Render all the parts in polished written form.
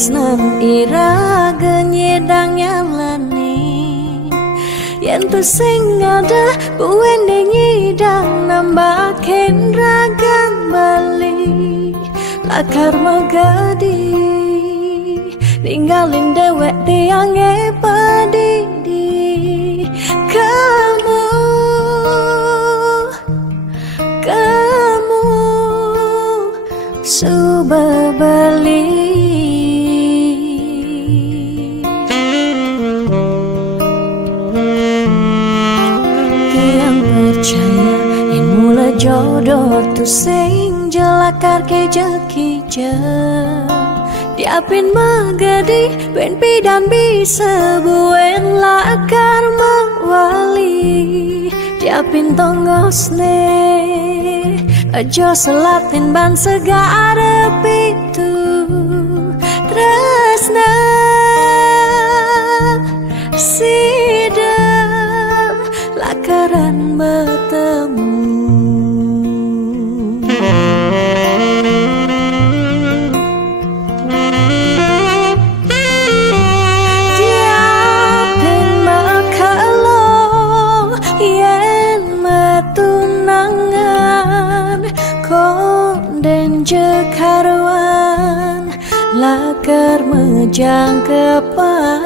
tresnan iraga nyedang nyalani yen tu sing ada buwene nyidang nambahin ragan bali lakar magadi ninggalin dewek tiange padidi kamu suba bali tiang percaya yang mula jodoh tu sing jelakar ke jekija diapin magadi ben pidan bisa buen lakar mawali diapin tongosne aja selatin ban segara pitu tresna sida lakaran bertemu diapin makalo yen matunangan konden jekaruan lakar mejang kepan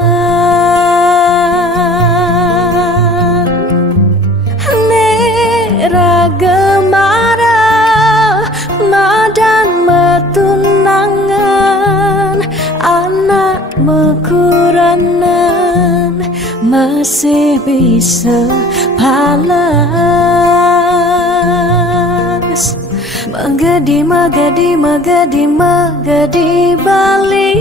neraga marah madan metunangan anak mekuranan masih bisa palas magadi magadi magadi magadi bali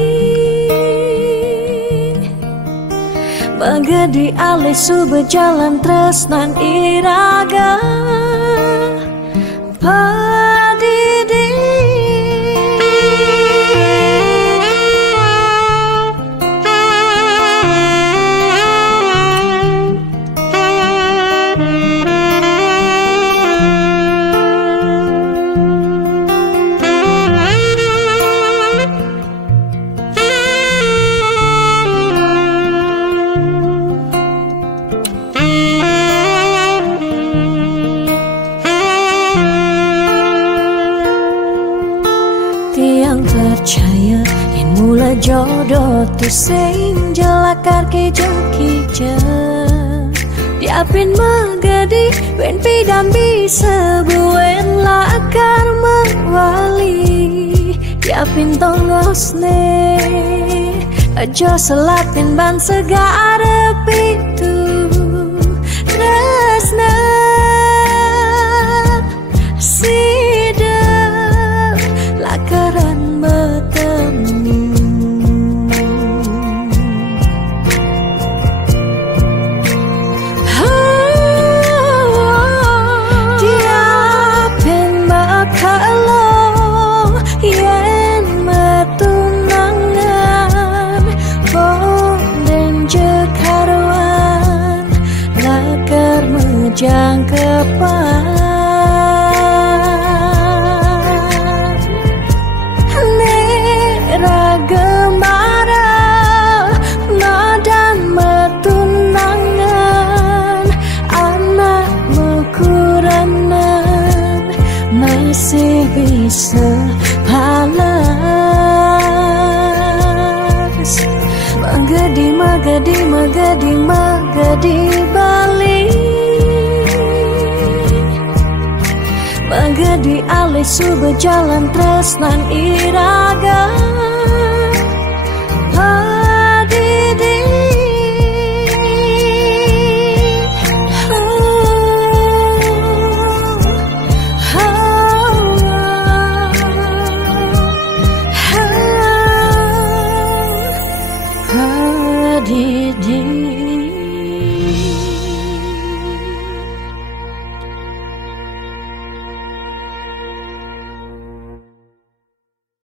magadi alih su berjalan tresnan iraga padidi tiang percaya yang mula jodoh tu sing jelakar ke jekija diapin magadi ben pidan bisa buen lakar mawali diapin tongosne aja selatin ban segara pitu tresna sida lakaran bertemu diapin makalo yen matunangan konden jekaruan lakar mejang kepan raga marah madan metunangan anak mekuranan masih bisa palas magadi magadi magadi magadi bali magadi alih su berjalan tresnan iraga padidi padidi